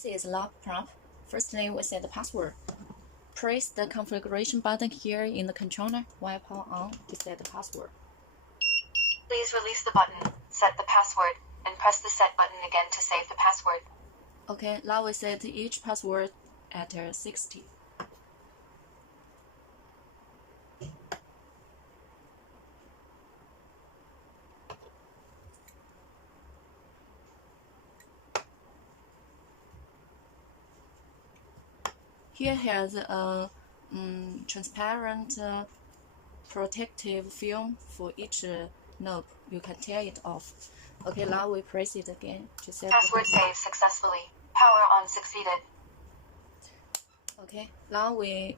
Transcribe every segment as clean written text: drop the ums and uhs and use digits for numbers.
This is log prompt. Firstly, we set the password. Press the configuration button here in the controller. While power on, we set the password. Please release the button, set the password, and press the set button again to save the password. Okay, now we set each password at 60. Here has a transparent protective film for each knob. You can tear it off. Okay, now we press it again to set Password saved successfully. Power on succeeded. Okay, now we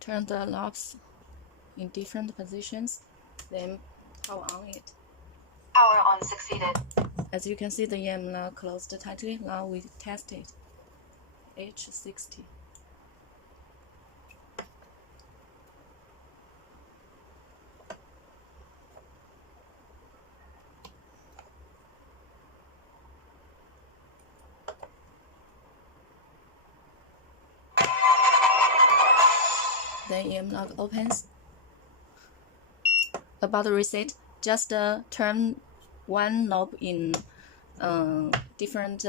turn the knobs in different positions, then power on it. Power on succeeded. As you can see, the EM now closed tightly. Now we test it. H60. Then EM lock opens. About the reset, just turn one knob in different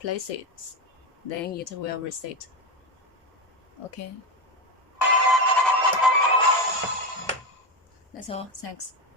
places, then it will reset. Okay. That's all. Thanks.